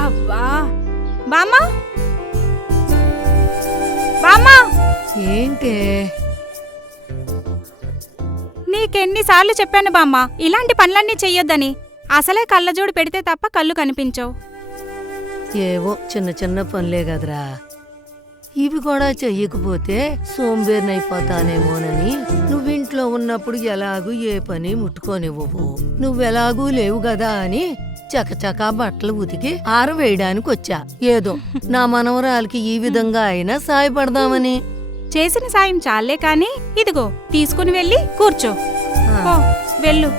అబ్బా బామ్మా బామ్మా, ఏంటే? నీకెన్నిసార్లు చెప్పాను బామ్మ, ఇలాంటి పనులన్నీ చెయ్యొద్దని. అసలే కళ్ళజోడు పెడితే తప్ప కళ్ళు కనిపించవు. ఏవో చిన్న చిన్న పనులే కదరా, ఇవి కూడా చెయ్యకపోతే సోంబేరినైపోతానేమోనని నువ్వింట్లో ఉన్నప్పుడు ఎలాగూ ఏ పని ముట్టుకోనివ్వవు. నువ్వెలాగూ లేవు గదా అని చకచకా బట్టలు ఉతికి ఆరవేయడానికి వచ్చా. ఏదో నా మనవరాలకి ఈ విధంగా అయినా సాయపడదామని. చేసిన సాయం చాలే కాని ఇదిగో తీసుకుని వెళ్ళి కూర్చో. ఆ. ఓ వెళ్ళు.